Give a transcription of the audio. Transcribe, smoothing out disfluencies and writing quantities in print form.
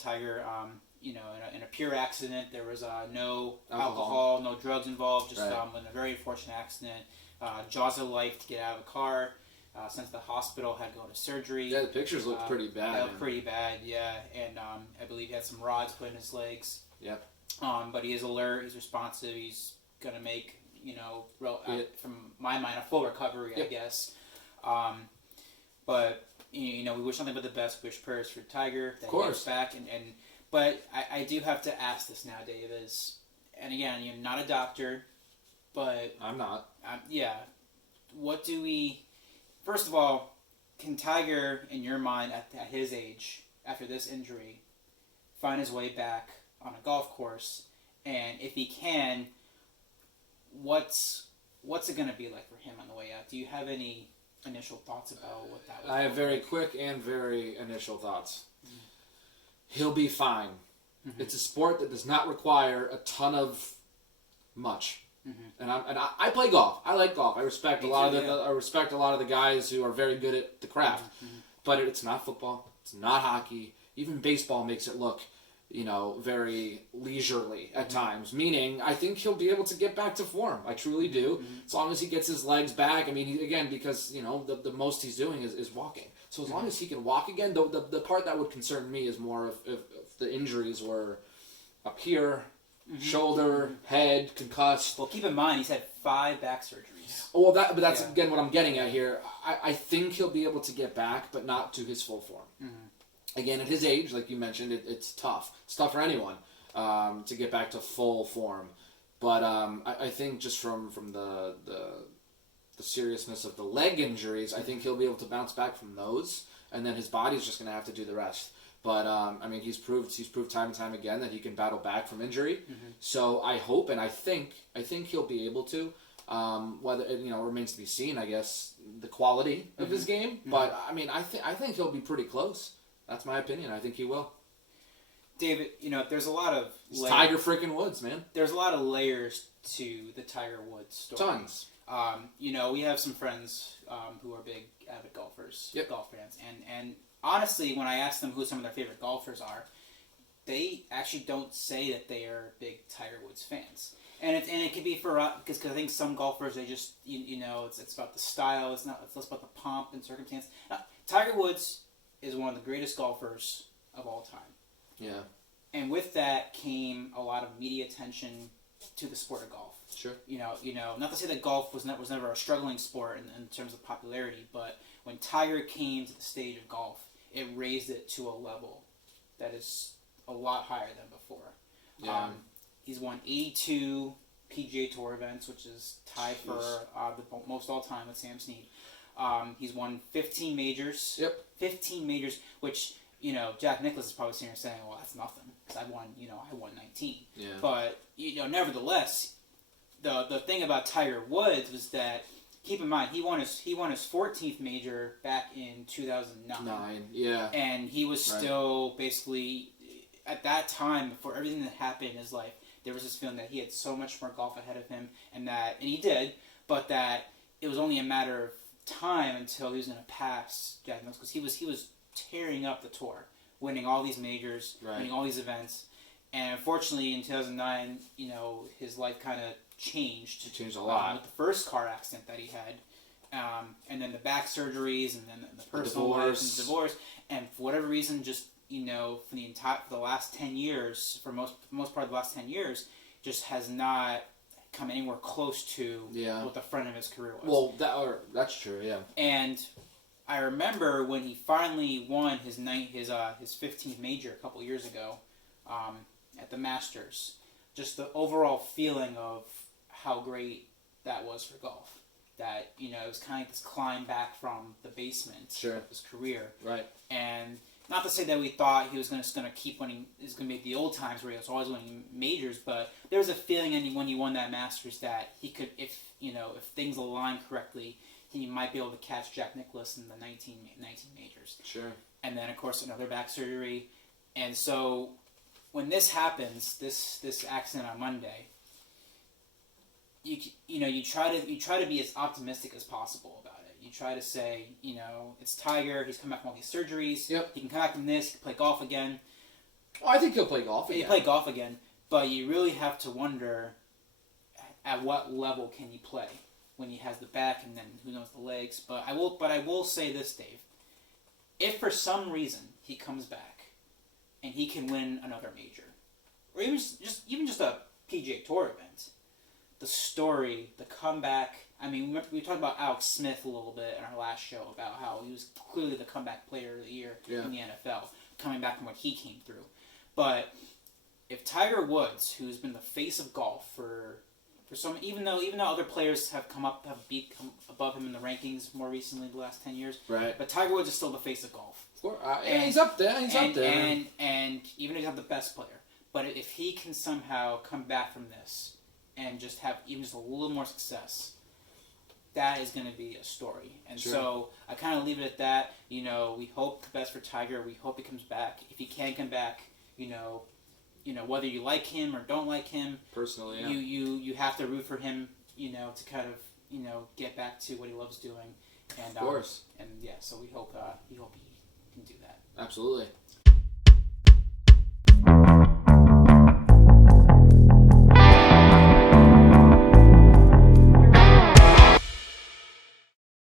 Tiger, in a pure accident. There was no alcohol, no drugs involved. Just in a very unfortunate accident. Jaws of life to get out of the car. Sent to the hospital, had to go to surgery. Yeah, the pictures look pretty bad. They look pretty bad, yeah. And I believe he had some rods put in his legs. Yep. But he is alert. He's responsive. He's gonna make from my mind a full recovery, I guess. But we wish nothing but the best. Wish prayers for Tiger that he gets back. But I do have to ask this now, Dave. And again, you're not a doctor, but I'm not. What do we? First of all, can Tiger, in your mind, at his age, after this injury, find his way back on a golf course? And if he can, what's it going to be like for him on the way out? Do you have any initial thoughts about what that would be? I have very quick and very initial thoughts. Mm-hmm. He'll be fine. Mm-hmm. It's a sport that does not require a ton of much. Mm-hmm. And I play golf. I like golf. I respect a lot of the guys who are very good at the craft. Mm-hmm. But it's not football. It's not hockey. Even baseball makes it look, very leisurely at times. Meaning, I think he'll be able to get back to form. I truly do. Mm-hmm. As long as he gets his legs back. I mean, because the most he's doing is walking. So as long as he can walk again, the part that would concern me is more if the injuries were up here. Mm-hmm. Shoulder, head, concussed. Well, keep in mind he's had 5 back surgeries. Well, that's again what I'm getting at here. I think he'll be able to get back, but not to his full form. Mm-hmm. Again, at his age, like you mentioned, it's tough. It's tough for anyone to get back to full form. But I think just from the seriousness of the leg injuries, I think he'll be able to bounce back from those, and then his body's just going to have to do the rest. But he's proved time and time again that he can battle back from injury. Mm-hmm. So I hope and I think he'll be able to. Whether it remains to be seen, I guess, the quality of his game. Mm-hmm. But I think he'll be pretty close. That's my opinion. I think he will. David, there's a lot of Tiger freaking Woods, man. There's a lot of layers to the Tiger Woods story. Tons. We have some friends who are big avid golfers, yep. golf fans, and honestly, when I ask them who some of their favorite golfers are, they actually don't say that they are big Tiger Woods fans. And it can be for us because I think some golfers they just it's about the style. It's less about the pomp and circumstance. Tiger Woods is one of the greatest golfers of all time. Yeah. And with that came a lot of media attention to the sport of golf. Sure. Not to say that golf was never a struggling sport in terms of popularity, but when Tiger came to the stage of golf, it raised it to a level that is a lot higher than before. Yeah. He's won 82 PGA Tour events, which is tied for the most all time with Sam Snead. He's won 15 majors. Yep. 15 majors, which Jack Nicklaus is probably sitting here saying, "Well, that's nothing because I won 19." Yeah. But nevertheless, the thing about Tiger Woods was that keep in mind he won his 14th major back in 2009. Yeah. And he was still basically at that time before everything that happened in his life. There was this feeling that he had so much more golf ahead of him, and he did, but that it was only a matter of time until he was going to pass Jack Nicklaus because he was tearing up the tour, winning all these majors, winning all these events, and unfortunately in 2009, his life kind of changed. It changed a lot with the first car accident that he had, and then the back surgeries, and then the personal life and the divorce, and for whatever reason, just for the last 10 years, for most part of the last 10 years, just has not come anywhere close to what the front of his career was. Well, that's true, yeah. And I remember when he finally won his 15th major a couple years ago at the Masters, just the overall feeling of how great that was for golf. That, it was kind of this climb back from the basement of his career. Right. And not to say that we thought he was going to keep winning, is going to make the old times where he was always winning majors, but there was a feeling when he won that Masters that he could, if things aligned correctly, he might be able to catch Jack Nicklaus in the 19 majors. Sure. And then, of course, another back surgery. And so when this happens, this accident on Monday, you try to be as optimistic as possible about it. You try to say, it's Tiger. He's come back from all these surgeries. Yep. He can come back from this. He can play golf again. Oh, I think he'll play golf again. He play golf again, but you really have to wonder at what level can he play when he has the back and then who knows the legs. But I will say this, Dave. If for some reason he comes back and he can win another major, or even just a PGA Tour event, the story, the comeback. I mean, we talked about Alex Smith a little bit in our last show about how he was clearly the comeback player of the year in the NFL, coming back from what he came through. But if Tiger Woods, who's been the face of golf for some, even though other players have come above him in the rankings more recently, the last 10 years, right? But Tiger Woods is still the face of golf. And he's up there. He's up there. And even if he's not the best player, but if he can somehow come back from this and just have even just a little more success, that is going to be a story. And so I kind of leave it at that. You know, we hope the best for Tiger. We hope he comes back. If he can come back, you know, whether you like him or don't like him, personally, you have to root for him, you know, to kind of, you know, get back to what he loves doing. And, of course. So we hope he can do that. Absolutely.